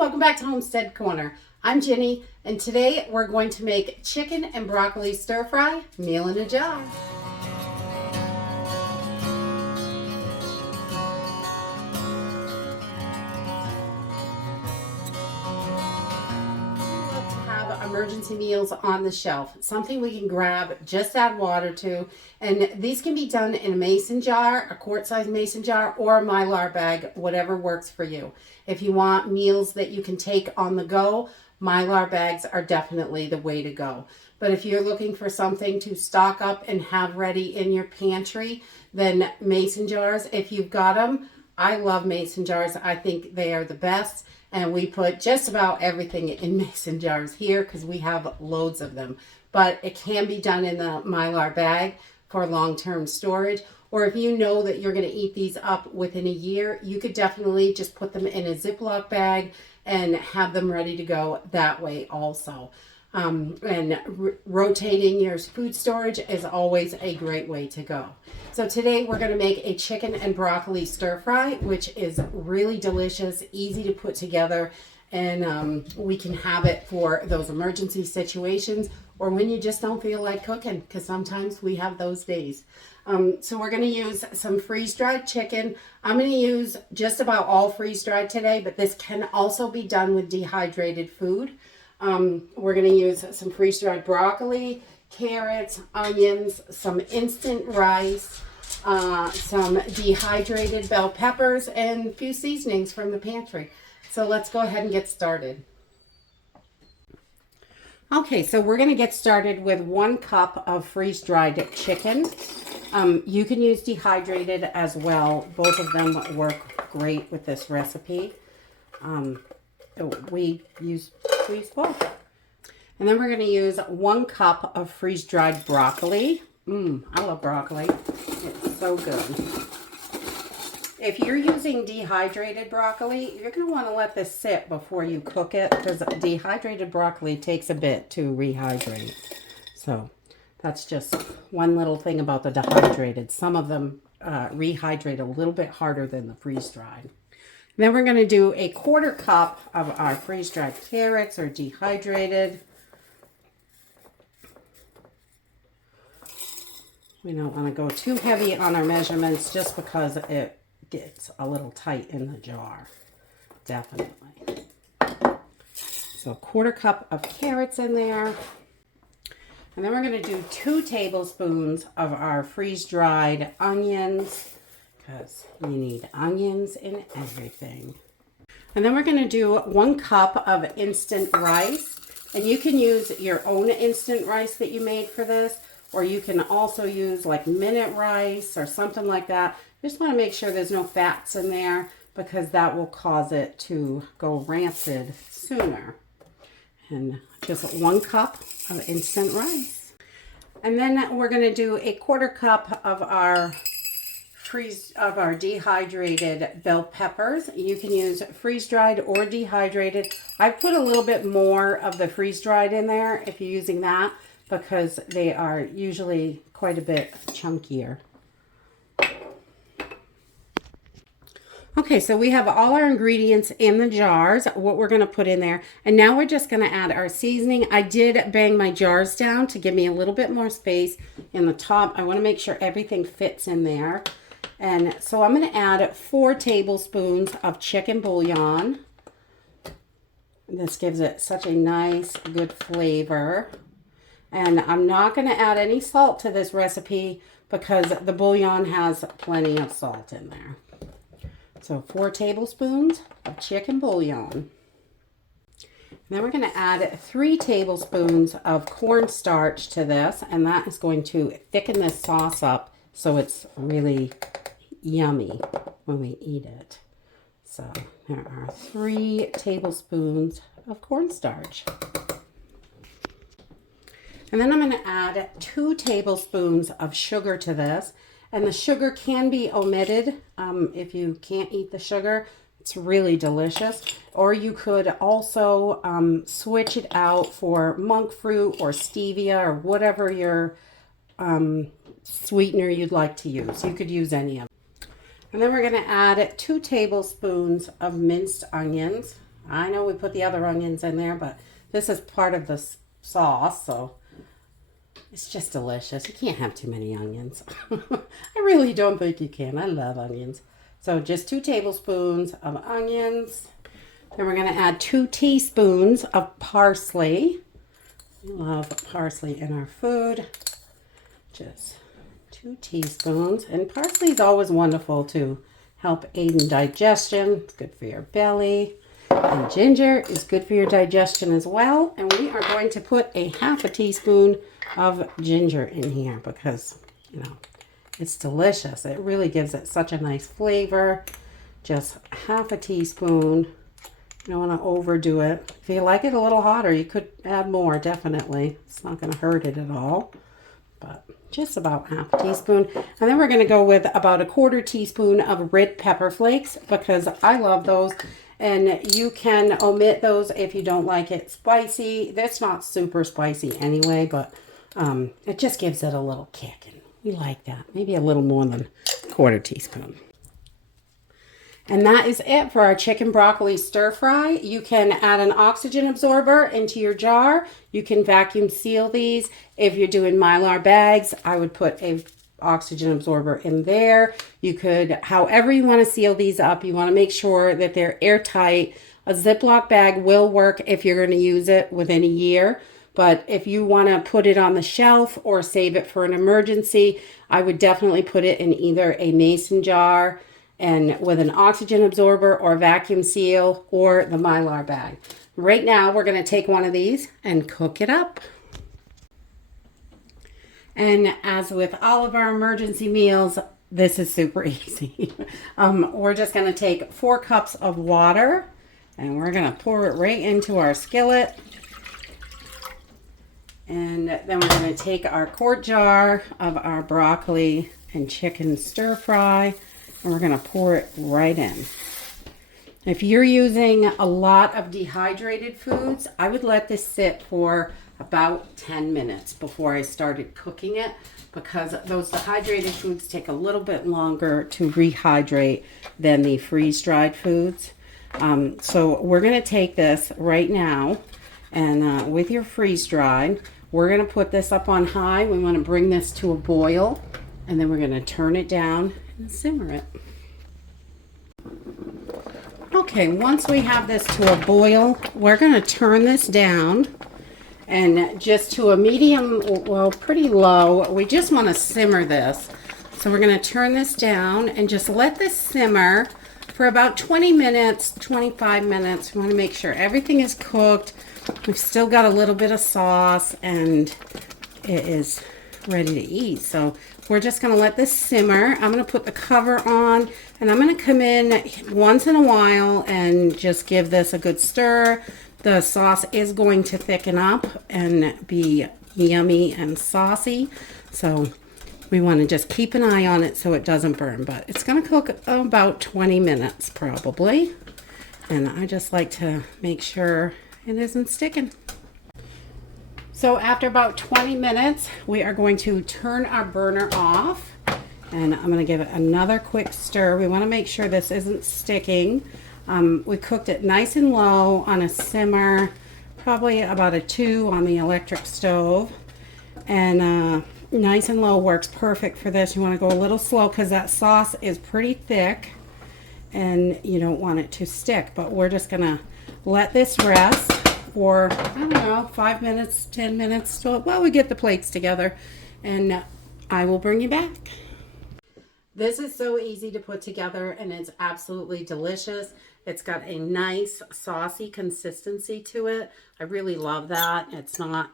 welcome back to Homestead Corner. I'm Jenny, and today we're going to make chicken and broccoli stir fry meal in a jar. Emergency meals on the shelf, something we can grab, just add water to, and these can be done in a mason jar, a quart-sized mason jar, or a Mylar bag, whatever works for you. If you want meals that you can take on the go, Mylar bags are definitely the way to go. But if you're looking for something to stock up and have ready in your pantry, then mason jars, if you've got them. I love mason jars. I think they are the best. And we put just about everything in mason jars here because we have loads of them. But it can be done in the Mylar bag for long-term storage. Or if you know that you're going to eat these up within a year, you could definitely just put them in a Ziploc bag and have them ready to go that way also. Rotating your food storage is always a great way to go. So today we're going to make a chicken and broccoli stir fry, which is really delicious, easy to put together, and we can have it for those emergency situations or when you just don't feel like cooking, because sometimes we have those days. So we're going to use some freeze-dried chicken. I'm going to use just about all freeze-dried today, but this can also be done with dehydrated food. We're going to use some freeze-dried broccoli, carrots, onions, some instant rice, some dehydrated bell peppers, and a few seasonings from the pantry. So let's go ahead and get started. Okay, so we're going to get started with 1 cup of freeze-dried chicken. You can use dehydrated as well. Both of them work great with this recipe. We use both. And then we're going to use 1 cup of freeze-dried broccoli. I love broccoli. It's so good. If you're using dehydrated broccoli, you're going to want to let this sit before you cook it, because dehydrated broccoli takes a bit to rehydrate. So that's just one little thing about the dehydrated. Some of them rehydrate a little bit harder than the freeze-dried. Then we're going to do a 1/4 cup of our freeze-dried carrots, or dehydrated. We don't want to go too heavy on our measurements just because it gets a little tight in the jar. Definitely. So 1/4 cup of carrots in there. And then we're going to do 2 tablespoons of our freeze-dried onions, because you need onions in everything. And then we're going to do 1 cup of instant rice. And you can use your own instant rice that you made for this, or you can also use like minute rice or something like that. Just want to make sure there's no fats in there, because that will cause it to go rancid sooner. And just 1 cup of instant rice. And then we're going to do a 1/4 cup of our dehydrated bell peppers. You can use freeze-dried or dehydrated. I put a little bit more of the freeze-dried in there if you're using that, because they are usually quite a bit chunkier. Okay, so we have all our ingredients in the jars, what we're going to put in there. And now we're just going to add our seasoning. I did bang my jars down to give me a little bit more space in the top. I want to make sure everything fits in there. And so I'm going to add 4 tablespoons of chicken bouillon. This gives it such a nice, good flavor. And I'm not going to add any salt to this recipe because the bouillon has plenty of salt in there. So 4 tablespoons of chicken bouillon. And then we're going to add 3 tablespoons of cornstarch to this, and that is going to thicken this sauce up so it's really yummy when we eat it. So there are 3 tablespoons of cornstarch. And then I'm going to add 2 tablespoons of sugar to this. And the sugar can be omitted if you can't eat the sugar. It's really delicious. Or you could also switch it out for monk fruit or stevia or whatever your sweetener you'd like to use. You could use any of them. And then we're going to add 2 tablespoons of minced onions. I know we put the other onions in there, but this is part of the sauce, so it's just delicious. You can't have too many onions. I really don't think you can. I love onions. So just 2 tablespoons of onions. Then we're going to add 2 teaspoons of parsley. We love parsley in our food. Just 2 teaspoons. And parsley is always wonderful to help aid in digestion. It's good for your belly. And ginger is good for your digestion as well. And we are going to put a 1/2 teaspoon of ginger in here because, you know, it's delicious. It really gives it such a nice flavor. Just 1/2 teaspoon. You don't want to overdo it. If you like it a little hotter, you could add more, definitely. It's not going to hurt it at all. But just about 1/2 teaspoon. And then we're going to go with about 1/4 teaspoon of red pepper flakes because I love those. And you can omit those if you don't like it spicy. That's not super spicy anyway, but it just gives it a little kick. And we like that. Maybe a little more than 1/4 teaspoon. And that is it for our chicken broccoli stir fry. You can add an oxygen absorber into your jar. You can vacuum seal these. If you're doing Mylar bags, I would put a oxygen absorber in there. You could, however you want to seal these up, you want to make sure that they're airtight. A Ziploc bag will work if you're going to use it within a year. But if you want to put it on the shelf or save it for an emergency, I would definitely put it in either a mason jar and with an oxygen absorber or vacuum seal or the Mylar bag. Right now, we're going to take one of these and cook it up. And as with all of our emergency meals, this is super easy. We're just going to take 4 cups of water and we're going to pour it right into our skillet. And then we're going to take our quart jar of our broccoli and chicken stir fry and we're going to pour it right in. If you're using a lot of dehydrated foods, I would let this sit for about 10 minutes before I started cooking it because those dehydrated foods take a little bit longer to rehydrate than the freeze-dried foods. So we're going to take this right now and with your freeze-dried, we're going to put this up on high. We want to bring this to a boil and then we're going to turn it down and simmer it. Okay, once we have this to a boil, we're going to turn this down and just to a medium, well, pretty low. We just want to simmer this. So we're going to turn this down and just let this simmer for about 20 minutes, 25 minutes. We want to make sure everything is cooked. We've still got a little bit of sauce and it is ready to eat. So we're just going to let this simmer. I'm going to put the cover on and I'm going to come in once in a while and just give this a good stir. The sauce is going to thicken up and be yummy and saucy. So we want to just keep an eye on it so it doesn't burn. But it's going to cook about 20 minutes probably. And I just like to make sure it isn't sticking. So after about 20 minutes, we are going to turn our burner off. And I'm going to give it another quick stir. We want to make sure this isn't sticking. We cooked it nice and low on a simmer, probably about a 2 on the electric stove. And nice and low works perfect for this. You want to go a little slow because that sauce is pretty thick and you don't want it to stick. But we're just going to let this rest for, I don't know, 5 minutes, 10 minutes while we get the plates together. And I will bring you back. This is so easy to put together and it's absolutely delicious. It's got a nice saucy consistency to it. I really love that. It's not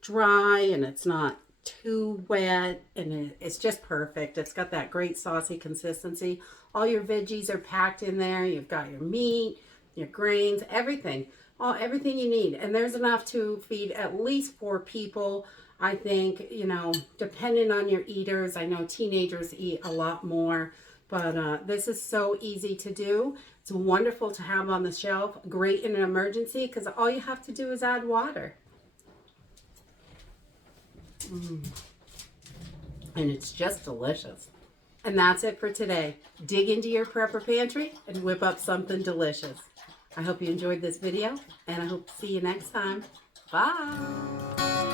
dry and it's not too wet and it's just perfect. It's got that great saucy consistency. All your veggies are packed in there. You've got your meat, your grains, everything. Everything you need. And there's enough to feed at least 4 people. I think, you know, depending on your eaters, I know teenagers eat a lot more, but this is so easy to do. It's wonderful to have on the shelf, great in an emergency because all you have to do is add water. And it's just delicious. And that's it for today. Dig into your prepper pantry and whip up something delicious. I hope you enjoyed this video, and I hope to see you next time. Bye.